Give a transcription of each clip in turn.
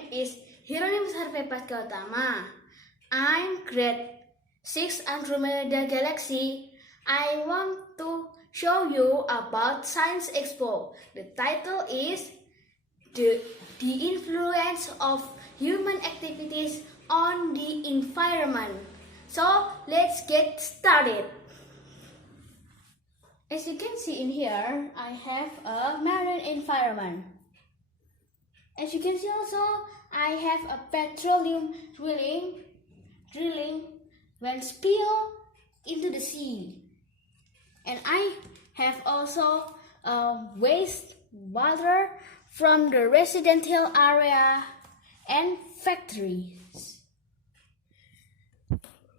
name is Gautama. I'm grade 6 Andromeda Galaxy. I want to show you about Science Expo. The title is the influence of human activities on the environment. So let's get started. As you can see in here, I have a marine environment. As you can see also, I have a petroleum drilling when spilled into the sea. And I have also waste water from the residential area and factories.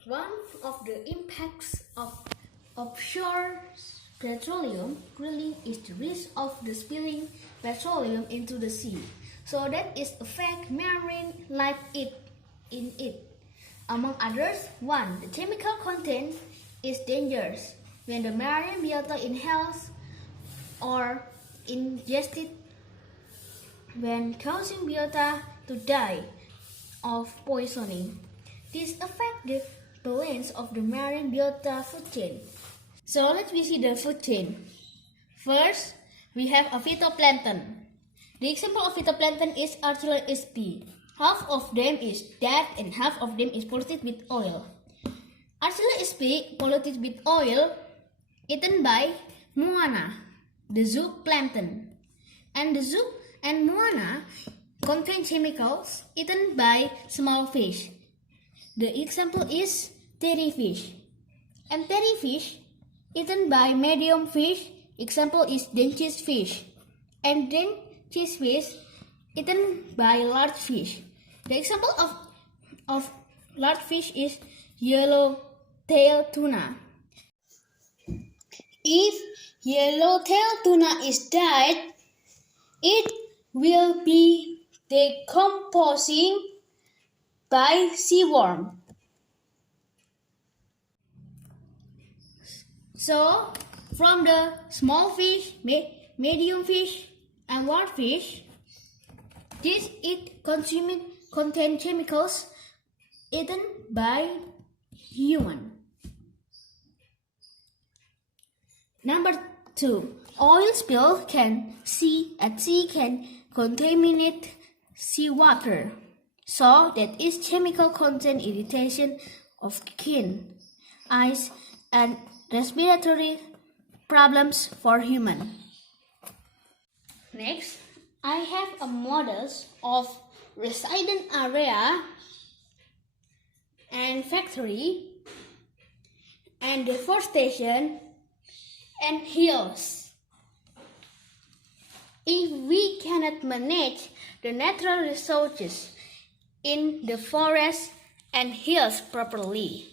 One of the impacts of offshore petroleum drilling is the risk of the spilling petroleum into the sea. So that is affect marine life in it. Among others, 1. The chemical content is dangerous. When the marine biota inhales or ingested, when causing biota to die of poisoning. This affects the balance of the marine biota food chain. So let's see the food chain. First, we have a phytoplankton. The example of phytoplankton is Archila sp. Half of them is dead and half of them is polluted with oil. Archila sp polluted with oil eaten by moana, the zooplankton. And the zoop and moana contain chemicals eaten by small fish. The example is terryfish. And terryfish eaten by medium fish. Example is dentist fish. And dentist fish eaten by large fish. The example of large fish is yellow-tailed tuna. If yellow-tailed tuna is dead, it will be decomposing by seaworm. So, from the small fish, medium fish, and large fish, this contain chemicals eaten by human. Number 2, oil spill at sea can contaminate seawater. So that is chemical content irritation of skin, eyes, and respiratory problems for human. Next, I have a models of resident area and factory and deforestation and hills. If we cannot manage the natural resources in the forest and hills properly,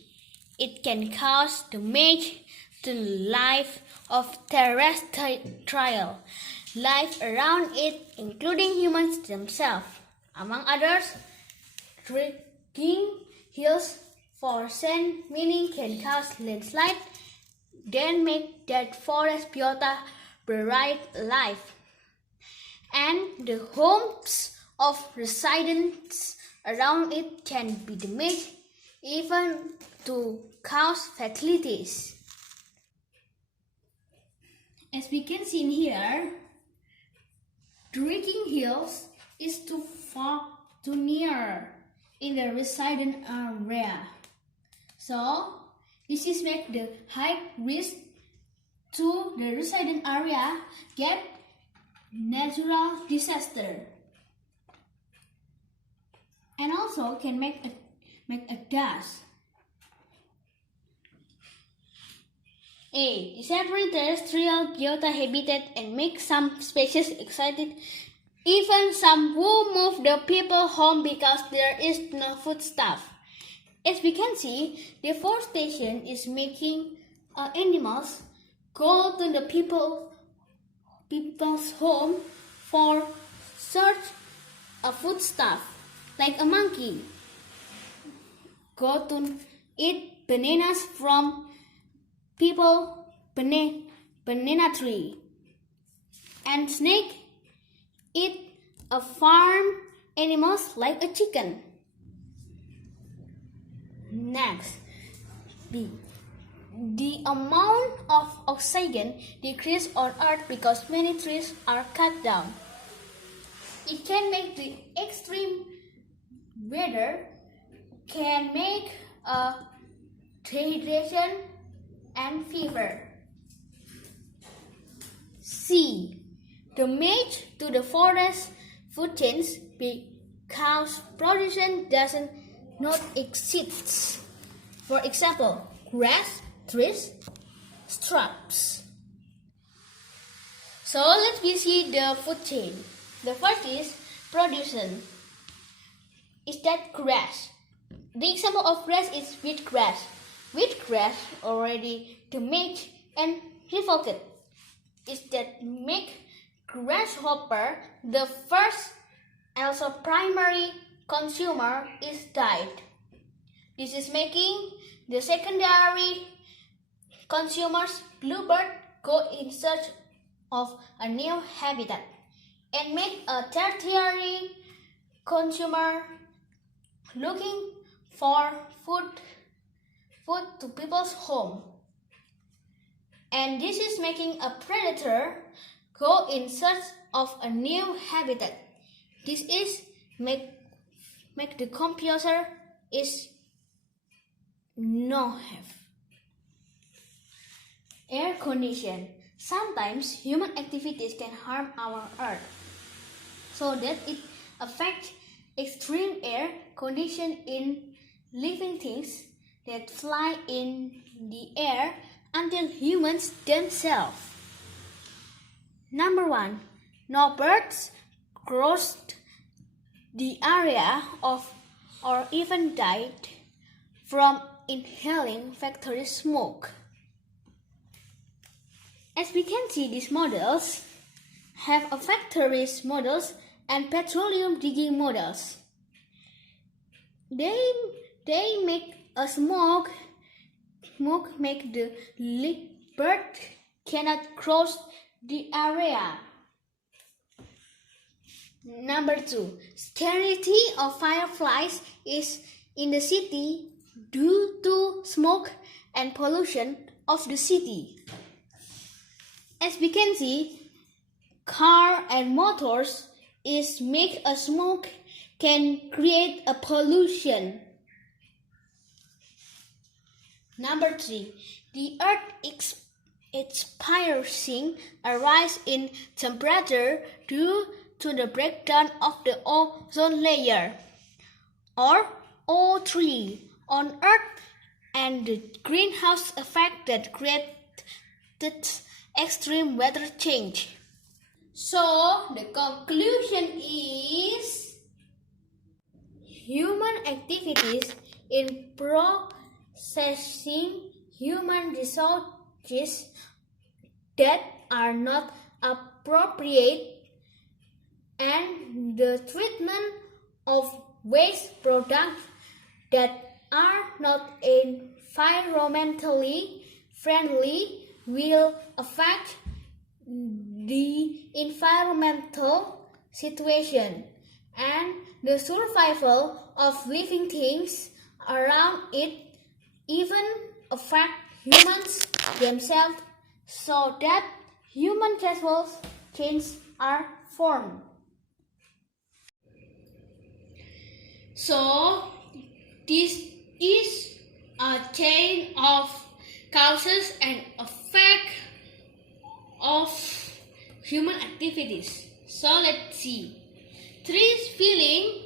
it can cause damage to the life of terrestrial life around it, including humans themselves. Among others, digging hills for sand mining can cause landslide, then make that forest biota buried alive. And the homes of residents around it can be damaged, even to cause fatalities. As we can see in here, drilling hills is too near in the resident area. So this is make the high risk to the resident area get natural disaster, and also can make a gas. A. Disappearing terrestrial biota habitat and make some species excited. Even some who move the people home because there is no foodstuff. As we can see, deforestation is making animals go to the people's home for search of foodstuff, like a monkey go to eat bananas from people banana tree, and snake eat a farm animals like a chicken. Next, B. The amount of oxygen decreases on Earth because many trees are cut down. It can make the extreme weather, can make dehydration and fever. C. Damage to the forest food chains because pollution does not exist. For example, grass, trees, shrubs. So let's see the food chain. The first is production. Is that grass? The example of grass is wheatgrass. Wheatgrass already damaged and revoked. Is that make grasshopper the first, also primary consumer is died. This is making the secondary consumers, bluebird, go in search of a new habitat and make a tertiary consumer looking for food to people's home. And this is making a predator go in search of a new habitat. This is make the computer is no have. Air condition. Sometimes human activities can harm our earth, so that it affects extreme air condition in living things that fly in the air until humans themselves. Number 1. No birds crossed the area of or even died from inhaling factory smoke. As we can see, these models have a factories models and petroleum digging models. They make a smoke make the bird cannot cross the area. Number 2. Scarcity of fireflies is in the city due to smoke and pollution of the city. As we can see, car and motors is make a smoke can create a pollution. Number 3. The earth experiencing a rise in temperature due to the breakdown of the ozone layer, or O3, on Earth, and the greenhouse effect that created extreme weather change. So, the conclusion is human activities in processing human resources that are not appropriate and the treatment of waste products that are not environmentally friendly will affect the environmental situation and the survival of living things around it, even affect humans themselves, so that human causal chains are formed. So, this is a chain of causes and effect of human activities. So let's see. Trees feeling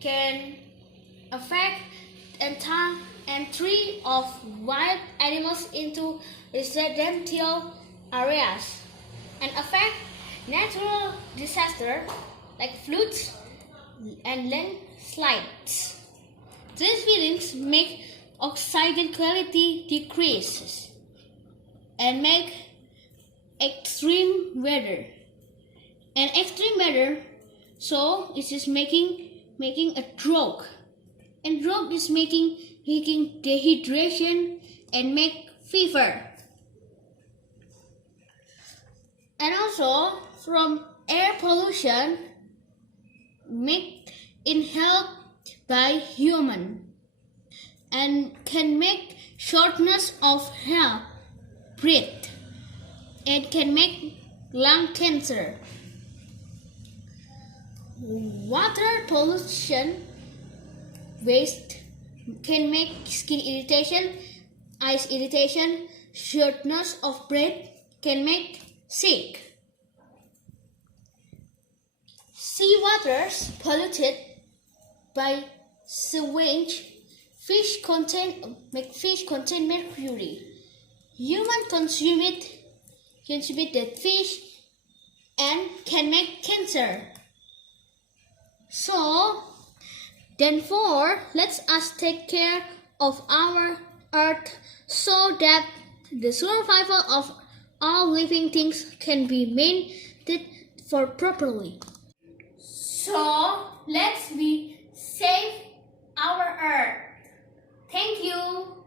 can affect entry of wild animals into residential areas and affect natural disasters like floods and landslides. These feelings make oxygen quality decreases and make extreme weather. And extreme weather, so it is making a drought. And drought is making dehydration and make fever. And also from air pollution make inhaled by human and can make shortness of breath and can make lung cancer. Water pollution waste can make skin irritation, eyes irritation, shortness of breath, can make sick. Sea waters polluted by sewage make fish contain mercury. Human consume that fish and can make cancer. So, therefore, let us take care of our earth so that the survival of all living things can be maintained for properly. So, let's be save our earth. Thank you.